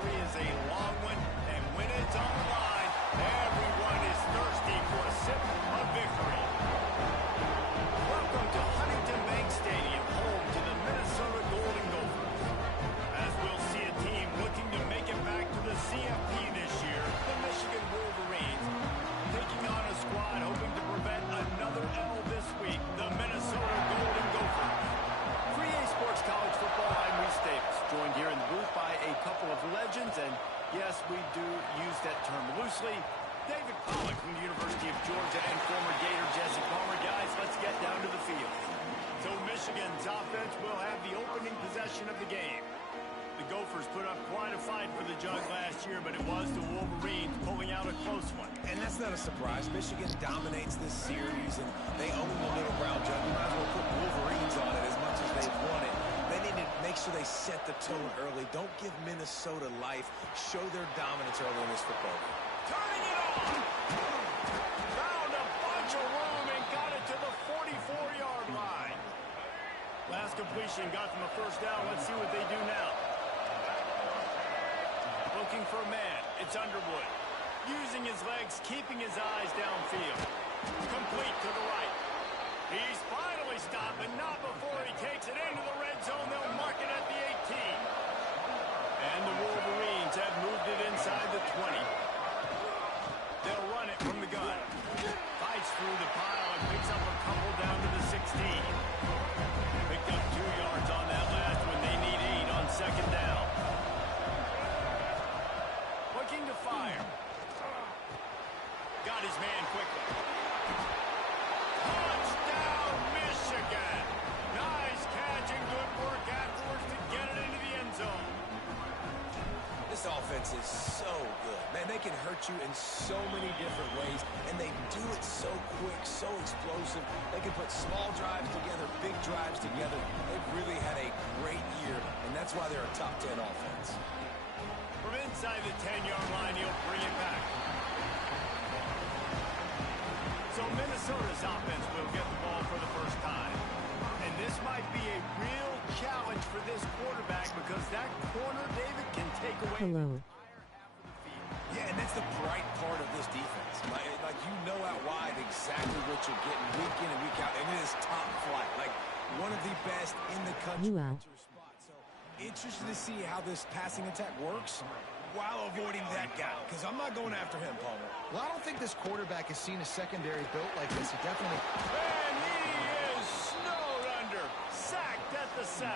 victory is a long one, and when it's on the line, everyone is thirsty for a sip of victory. Welcome to Huntington Bank Stadium, home to the Minnesota Golden Gophers. As we'll see a team looking to make it back to the CFP this year, the Michigan Wolverines, taking on a squad hoping to prevent another L this week, the Minnesota Golden Gophers. Sports College Football, I'm Reese Davis, joined here in the booth by a couple of legends, and yes, we do use that term loosely. David Pollack from the University of Georgia and former Gator Jesse Palmer. Guys, let's get down to the field. So Michigan's offense will have the opening possession of the game. The Gophers put up quite a fight for the jug last year, but it was the Wolverines pulling out a close one. And that's not a surprise. Michigan dominates this series, and they own the Little Brown Jug. You might as well put Wolverines on it as much as they've won it. They need to make sure they set the tone early. Don't give Minnesota life. Show their dominance early in this football game. Turning it on! Found a bunch of room and got it to the 44-yard line. Last completion got them a first down. Let's see what they do now. Looking for a man. It's Underwood. Using his legs, keeping his eyes downfield. Complete to the right. He's finally stopped, but not before he takes it into the red zone. They'll mark it at the 18. And the Wolverines have moved it inside the 20. They'll run it from the gun. Fights through the pile and picks up a couple down to the 16. Picked up 2 yards on that last one. They need 8 on second down. Looking to fire. Got his man quickly. Touchdown, Michigan! Nice catch and good work afterwards to get it into the end zone. This offense is so good. Man, they can hurt you in so many different ways, and they do it so quick, so explosive. They can put small drives together, big drives together. They've really had a great year, and that's why they're a top 10 offense. From inside the 10-yard line, he'll bring it back. So Minnesota's offense will get the ball for the first time. And this might be a real challenge for this quarterback because that corner, David, can take away the entire half of the field. Yeah, and that's the bright part of this defense. Like you know out wide exactly what you're getting week in and week out, and it is top flight. Like one of the best in the country. So interested to see how this passing attack works while avoiding that guy, because I'm not going after him, Palmer. Well, I don't think this quarterback has seen a secondary built like this. He definitely... And he is snowed under. Sacked at the 7.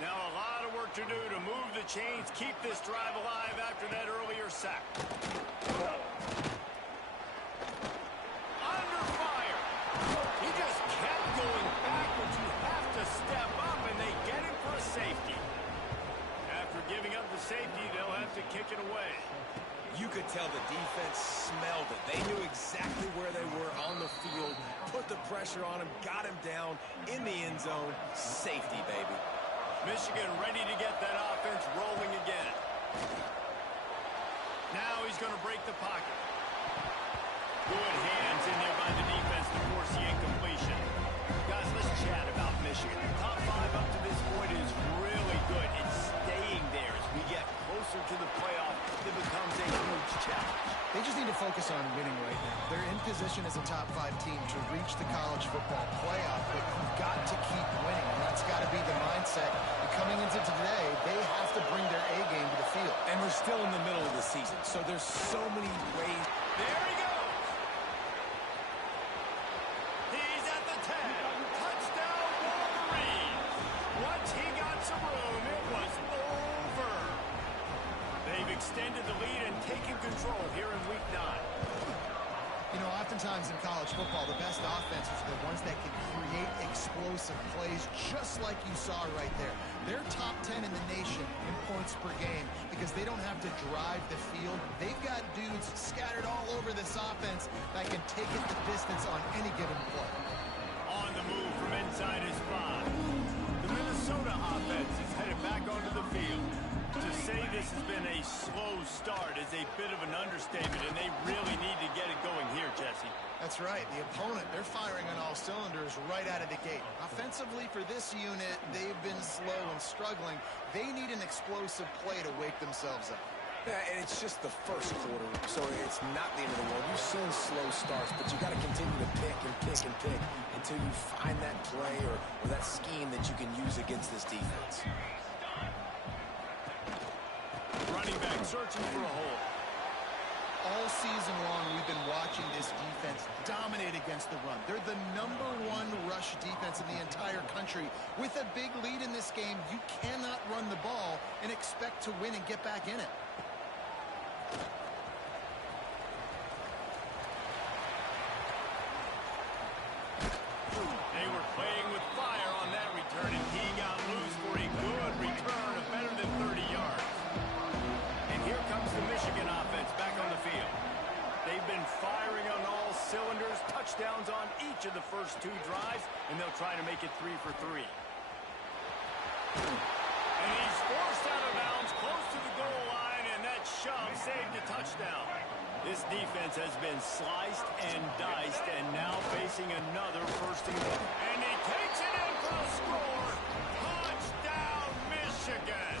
Now a lot of work to do to move the chains, keep this drive alive after that earlier sack. Under fire. He just kept going backwards. You have to step up, and they get him for a safety. After giving up the safety, they'll have to kick it away. You could tell the defense smelled it. They knew exactly where they were on the field, put the pressure on him, got him down in the end zone. Safety, baby. Michigan ready to get that offense rolling again. Now he's going to break the pocket. Good hands in there by the defense to force the incompletion. Guys, let's chat about Michigan. The top 5 up to this point is really good. It's staying there as we get closer to the playoff. It becomes a huge challenge. They just need to focus on winning right now. They're in position as a top 5 team to reach the college football playoff, but you've got to keep winning, and that's got to be the mindset. And coming into today, they have to bring their A game to the field. And we're still in the middle of the season, so there's so many ways. There he goes. He's at the 10. Touchdown, Wolverines. Once he got some room, it was over. They've extended the lead and taken control here in week 9. You know, oftentimes in college football, the best offenses are the ones that can create explosive plays, just like you saw right there. They're top 10 in the nation in points per game because they don't have to drive the field. They've got dudes scattered all over this offense that can take it the distance on any given play. On the move from inside his 5. The Minnesota offense is headed back onto the field. To say this has been a slow start is a bit of an understatement, and they really need to get it going here, Jesse. That's right. The opponent, they're firing on all cylinders right out of the gate. Offensively for this unit, they've been slow and struggling. They need an explosive play to wake themselves up. Yeah, and it's just the first quarter, so it's not the end of the world. You've seen slow starts, but you got to continue to pick and pick and pick until you find that play or that scheme that you can use against this defense. Running back searching for a hole. All season long, we've been watching this defense dominate against the run. They're the #1 rush defense in the entire country. With a big lead in this game, you cannot run the ball and expect to win and get back in it. They were playing with fire on that return, and he got loose for a good return of better than 30 yards. And here comes the Michigan offense back on the field. They've been firing on all cylinders, touchdowns on each of the first 2 drives, and they'll try to make it 3 for 3. And he's forced out of bounds close to the goal line, and that shove saved a touchdown. This defense has been sliced and diced, and now facing another first and goal. And he takes it in for the score. Touchdown, Michigan.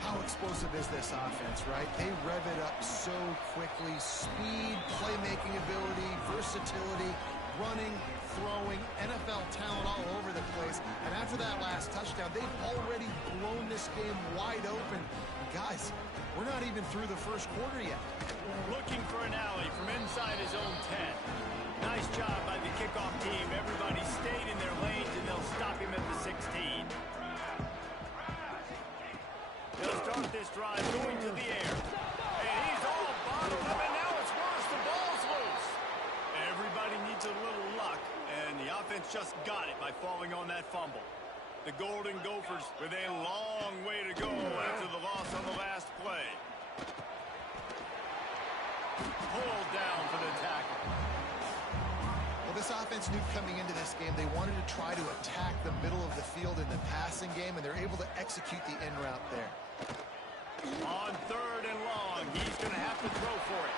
How explosive is this offense, right? They rev it up so quickly. Speed, playmaking ability, versatility, running, throwing, NFL talent all over the place. And after that last touchdown, they've already blown this game wide open. Guys, we're not even through the first quarter yet. Looking for an alley from inside his own 10. Nice job by the kickoff team. Everybody stayed in their lanes, and they'll stop him at the 16. They'll start this drive going to the air. And he's all bottled up, and now it's worse. The ball's loose. Everybody needs a little luck, and the offense just got it by falling on that fumble. The Golden Gophers with a long way to go after the loss on the last play. Pulled down for the tackle. Well, this offense knew coming into this game they wanted to try to attack the middle of the field in the passing game, and they're able to execute the in route there. On 3rd and long, he's going to have to throw for it.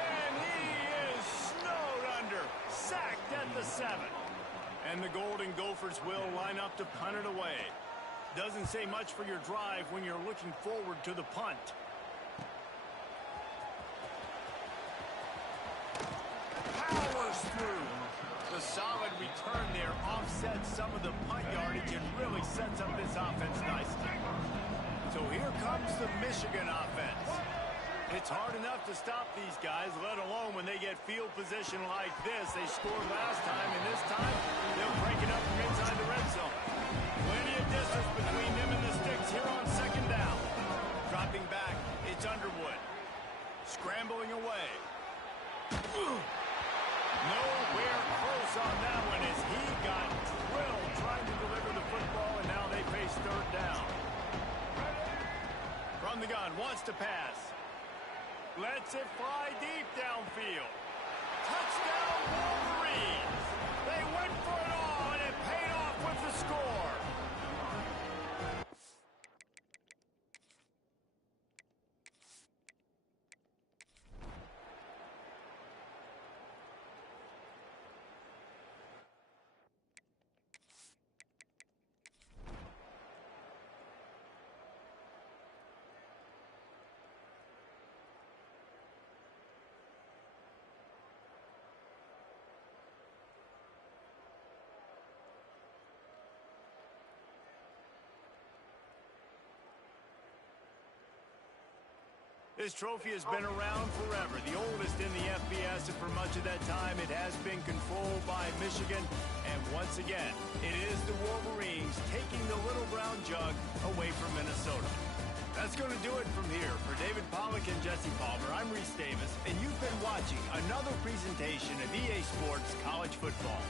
And he is snowed under, sacked at the 7. And the Golden Gophers will line up to punt it away. Doesn't say much for your drive when you're looking forward to the punt. Powers through. The solid return there offsets some of the punt yardage and really sets up this offense nicely. So here comes the Michigan offense. It's hard enough to stop these guys, let alone when they get field position like this. They scored last time, and this time they'll break it up from inside the red zone. Plenty of distance between them and the sticks here on 2nd down. Dropping back, it's Underwood. Scrambling away. Nowhere close on that one as he got drilled trying to deliver the football, and now they face 3rd down. From the gun, wants to pass. Lets it fly deep downfield. Touchdown, Wolverines. They went for it all, and it paid off with the score. This trophy has been around forever, the oldest in the FBS, and for much of that time it has been controlled by Michigan. And once again, it is the Wolverines taking the little brown jug away from Minnesota. That's going to do it from here. For David Pollack and Jesse Palmer, I'm Reese Davis, and you've been watching another presentation of EA Sports College Football.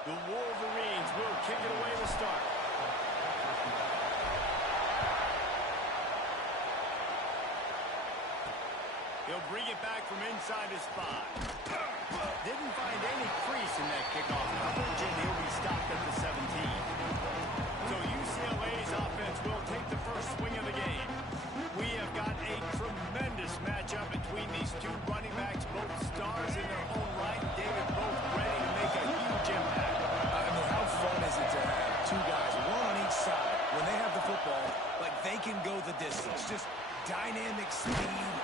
The Wolverines will kick it away to start. He'll bring it back from inside his 5. Didn't find any crease in that kickoff coverage, and he'll be stopped at the 17. So UCLA's offense will take the first swing of the game. We have got a tremendous matchup between these two running backs, both stars in their own right. David, both ready to make a huge impact. I mean, how fun is it to have two guys, one on each side, when they have the football, like they can go the distance. Just dynamic speed,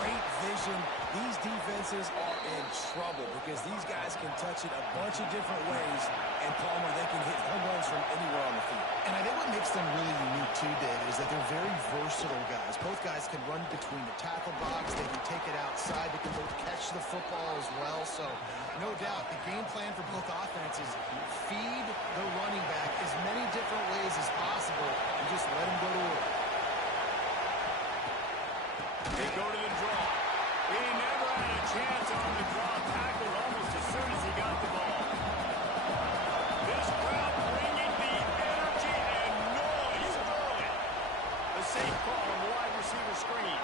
great vision. These defenses are in trouble because these guys can touch it a bunch of different ways, and Palmer, they can hit home runs from anywhere on the field. And I think what makes them really unique too, David, is that they're very versatile guys. Both guys can run between the tackle box. They can take it outside. They can both catch the football as well. So no doubt the game plan for both offenses, feed the running back as many different ways as possible and just let him go to work. They go to the draw. He never had a chance on the draw. Tackled almost as soon as he got the ball. This crowd bringing the energy and noise early. A safe call on the wide receiver screen.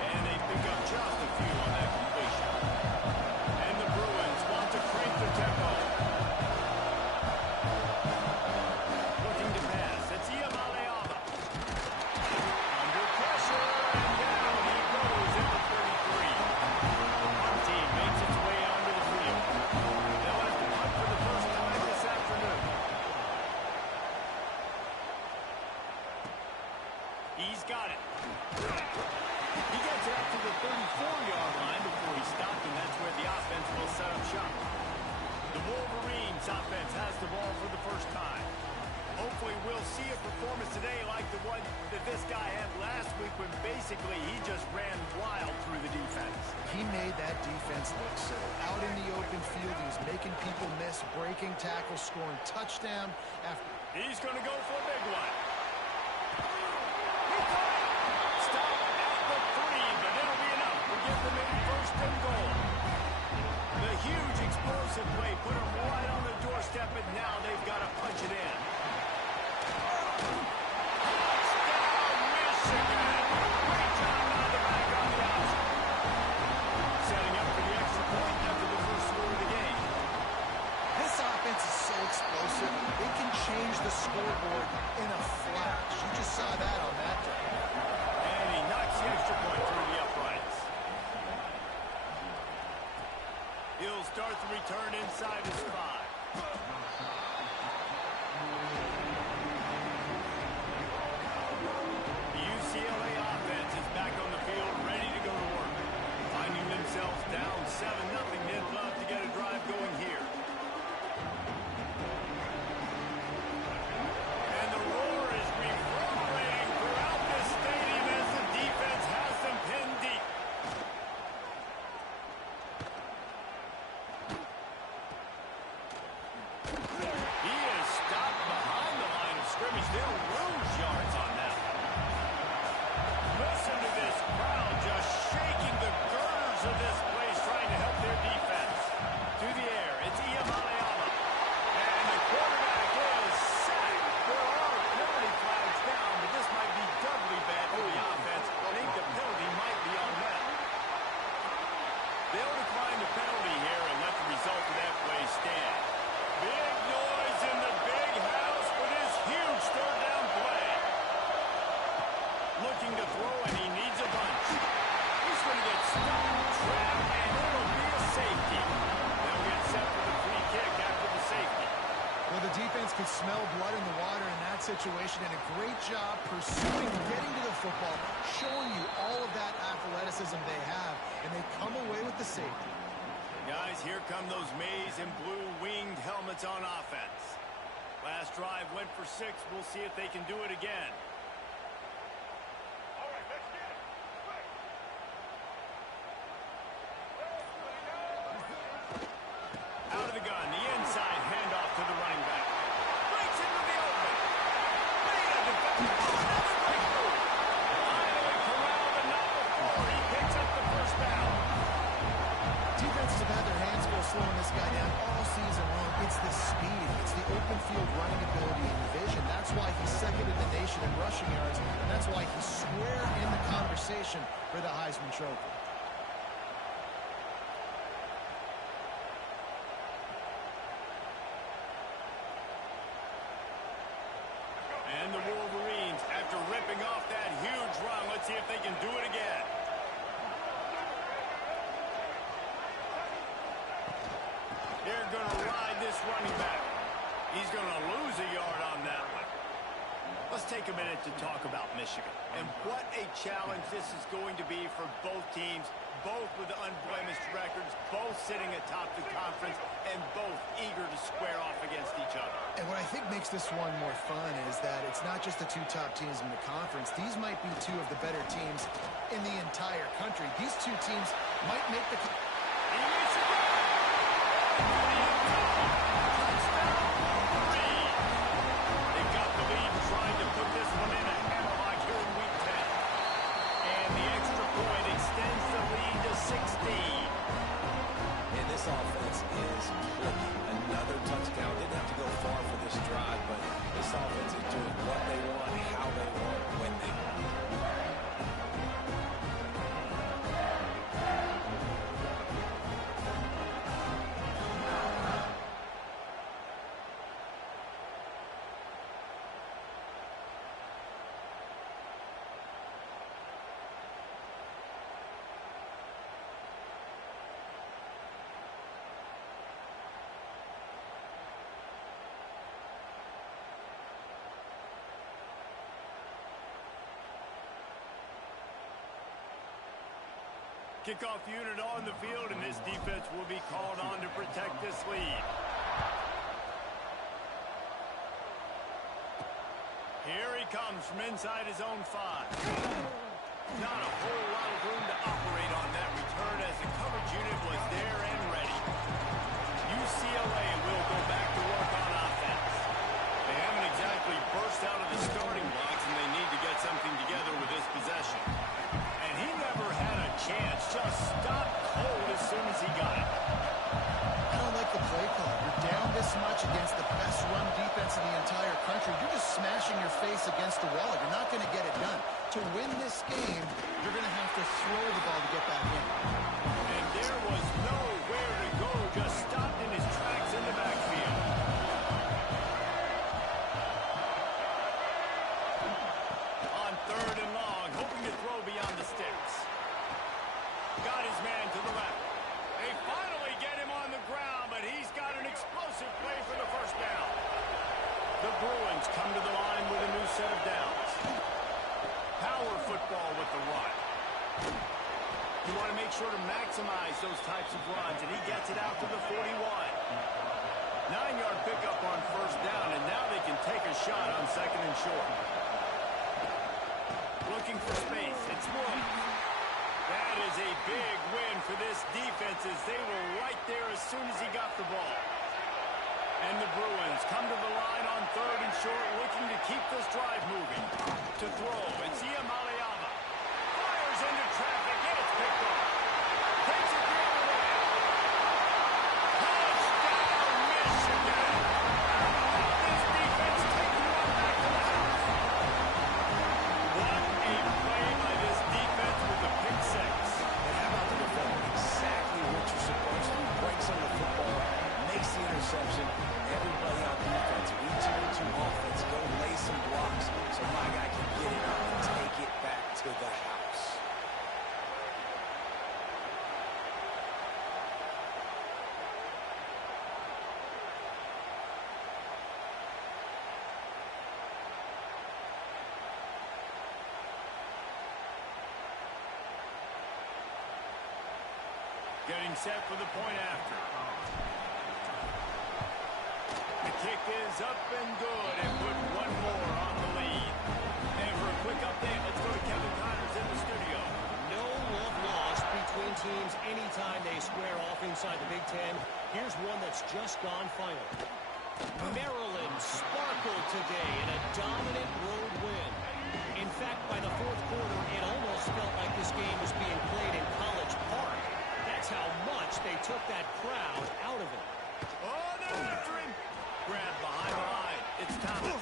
And they pick up just a few on that completion. And the Bruins want to crank the tempo. Looking to pass. It's Iamaleava. Under pressure. He's got it. He gets it up to the 34-yard line before he stopped, and that's where the offense will set up shop. The Wolverines offense has the ball for the first time. Hopefully we'll see a performance today like the one that this guy had last week when basically he just ran wild through the defense. He made that defense look silly. Out in the open field, he was making people miss, breaking tackles, scoring touchdown after. He's going to go for a big one. Stop at the 3, but it'll be enough to give them a first and goal. The huge explosive play put them right on the doorstep, and now they've got to punch it in. Touchdown, Michigan! Great job now to back on the option. Setting up for the extra point after the first score of the game. This offense is so explosive, it can change the scoreboard in a flash. You just saw that on that day. And he knocks the extra point through the uprights. He'll start the return inside his 5. The UCLA offense is back on the field, ready to go to work. Finding themselves down 7-0, they'd love to get a drive going here. And the roar is reverberating throughout this stadium as the defense has them pinned deep. He is stopped behind the line of scrimmage. They'll lose yards on that. Listen to this crowd just shaking the girders of this place, trying to help their defense. To the air, it's Iamaleava. And the quarterback is sacked. There are penalty flags down, but this might be doubly bad for the offense. I think the penalty might be on them. They'll decline the penalty here and let the result of that play stand. Big noise in the big house for this huge third down play. Looking to throw, and he needs a bunch. He's going to get stopped, trapped, and it'll be a safety. They'll get set for the free kick after the safety. Well, the defense could smell blood in the water in that situation, and a great job pursuing, getting to the football, showing you all of that athleticism they have, and they come away with the safety. Guys, here come those maize and blue winged helmets on offense. Last drive went for 6. We'll see if they can do it again. Out of the gun, the inside handoff to the running back. Breaks into the open. Another breakthrough. Finally corralled, but not before he picks up the first down. Defenses have had their hands full slowing this guy down all season long. It's competition for the Heisman Trophy. And the Wolverines, after ripping off that huge run, let's see if they can do it again. They're going to ride this running back. He's going to lose a yard on that one. Let's take a minute to talk about Michigan. And what a challenge this is going to be for both teams, both with unblemished records, both sitting atop the conference, and both eager to square off against each other. And what I think makes this one more fun is that it's not just the two top teams in the conference. These might be two of the better teams in the entire country. These two teams might make the... They've got the lead trying to put this one in a hammerlock here in Week 10. And the extra point extends the lead to 16. And this offense is clicking. Another touchdown. Didn't have to go far for this drive, but this offense is doing what they want, how they want, when they want. Kickoff unit on the field, and this defense will be called on to protect this lead. Here he comes from inside his own 5. Not a whole lot of room to operate on that return as the coverage unit was there and ready. UCLA will go back to work on offense. They haven't exactly burst out of the starting blocks, and they need to get something together with this possession. And he never had a chance, just stopped cold as soon as he got it. I don't like the play call. You're down this much against the best run defense in the entire country. You're just smashing your face against the wall. You're not going to get it done. To win this game, you're going to have to throw the ball to get back in. And there was nowhere to go, just stopped in his tracks in the backfield. On 3rd and long, hoping to throw beyond the sticks. Got his man to the left. They finally get him on the ground, but he's got an explosive play for the first down. The Bruins come to the line with a new set of downs. Power football with the run. You want to make sure to maximize those types of runs, and he gets it out to the 41. 9-yard pickup on 1st down, and now they can take a shot on 2nd and short. Looking for space. It's Wood. That is a big win for this defense as they were right there as soon as he got the ball. And the Bruins come to the line on 3rd and short, looking to keep this drive moving. To throw, it's Iamaleava. Fires into traffic, and it's picked off. Takes it the other way. Touchdown, Michigan! This defense taking one back to the house. What a play by this defense with the pick 6. And how about the defender? Exactly what you're supposed to do. Breaks on the football, makes the interception. Everybody on defense, we turn to offense, go lay some blocks so my guy can get it up and take it back to the house. Getting set for the point after. The kick is up and good, and put one more on the lead. And for a quick update, let's go to Kevin Connors in the studio. No love lost between teams anytime they square off inside the Big Ten. Here's one that's just gone final. Maryland sparkled today in a dominant road win. In fact, by the 4th quarter, it almost felt like this game was being played in College Park. That's how much they took that crowd out of it. Oh, they're after him. Grab behind the line. It's Thomas.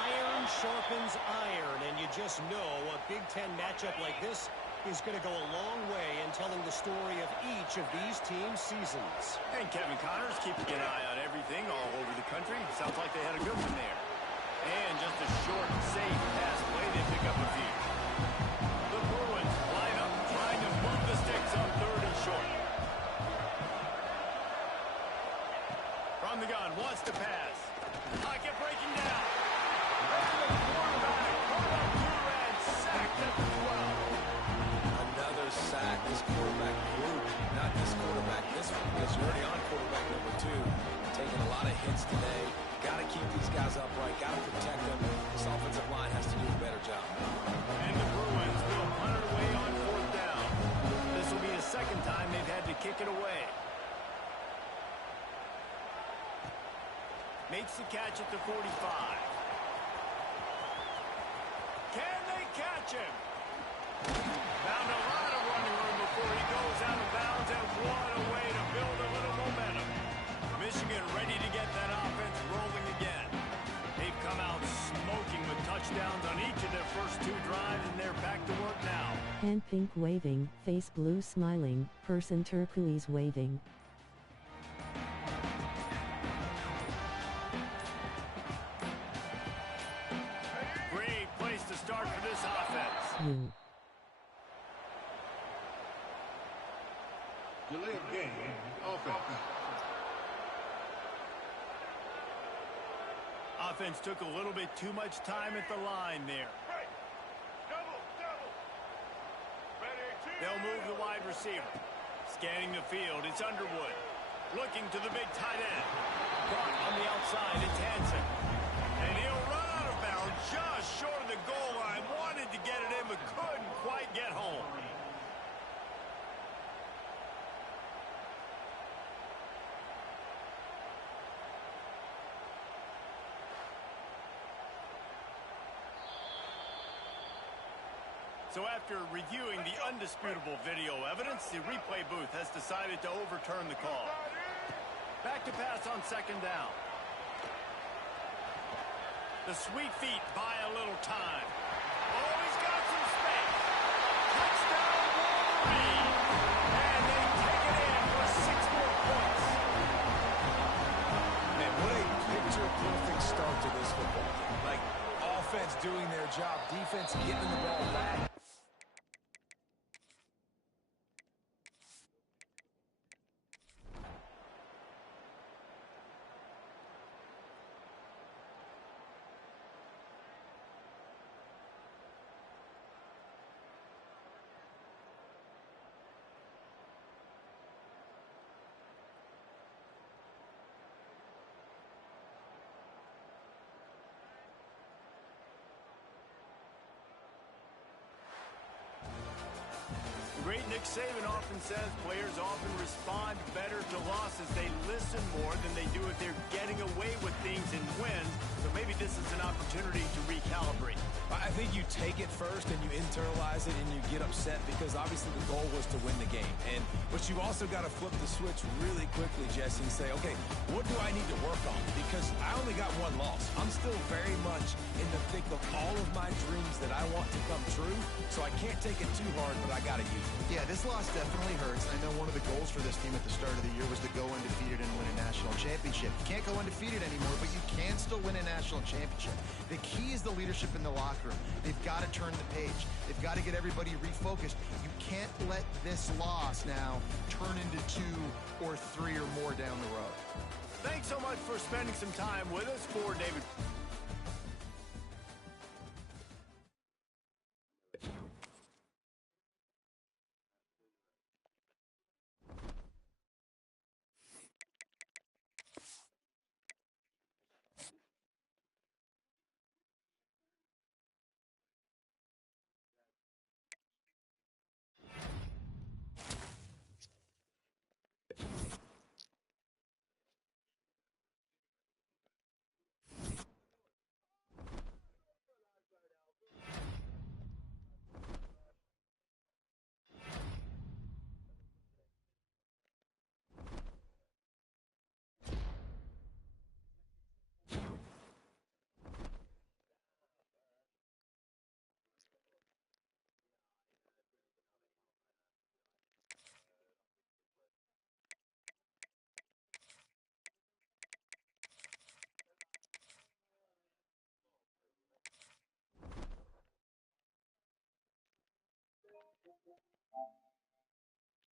Iron sharpens iron, and you just know a Big Ten matchup like this is going to go a long way in telling the story of each of these teams' seasons. And Kevin Connors keeping an eye on everything all over the country. Sounds like they had a good one there. And just a short, safe pass play. They pick up a few. The Bruins line up, trying to move the sticks on 3rd and short. From the gun, wants to pass. Pocket breaking down. And the quarterback pulled up through and sacked at the 12. Another sack. This quarterback group, not this quarterback, this one, because you're already on quarterback number 2. Taking a lot of hits today. Got to keep these guys upright. Got to protect them. This offensive line has to do a better job. And the Bruins will punt it away on 4th down. This will be the 2nd time they've had to kick it away. Makes the catch at the 45. Can they catch him? Found a lot of running room before he goes out of bounds, and what a way to build a little momentum. Michigan ready to get that offense rolling again. They've come out smoking with touchdowns on each of their first 2 drives, and they're back to work now. Hand pink waving, face blue smiling, person turquoise waving. Great place to start for this offense. Delay game, offense. Offense took a little bit too much time at the line there. They'll move the wide receiver. Scanning the field, it's Underwood. Looking to the big tight end. Caught on the outside, it's Hansen. And he'll run out of bounds just short of the goal line. Wanted to get it in, but couldn't quite get home. So after reviewing the undisputable video evidence, the replay booth has decided to overturn the call. Back to pass on 2nd down. The sweet feet buy a little time. Oh, he's got some space. Touchdown, Wolverine. And they take it in for 6 more points. Man, what a picture-perfect start to this football game. Like, offense doing their job, defense getting the ball back. The great Nick Saban often says players often respond better to losses. They listen more than they do if they're getting away with things and wins. So maybe this is an opportunity to recalibrate. I think you take it first and you internalize it and you get upset because obviously the goal was to win the game. But you also got to flip the switch really quickly, Jesse, and say, okay, what do I need to work on? Because I only got 1 loss. I'm still very much in the thick of all of my dreams that I want to come true. So I can't take it too hard, but I got to use it. Yeah, this loss definitely hurts. I know one of the goals for this team at the start of the year was to go undefeated and win a national championship. You can't go undefeated anymore, but you can still win a national championship. The key is the leadership in the locker room. They've got to turn the page. They've got to get everybody refocused. You can't let this loss now turn into 2 or 3 or more down the road. Thanks so much for spending some time with us. For David.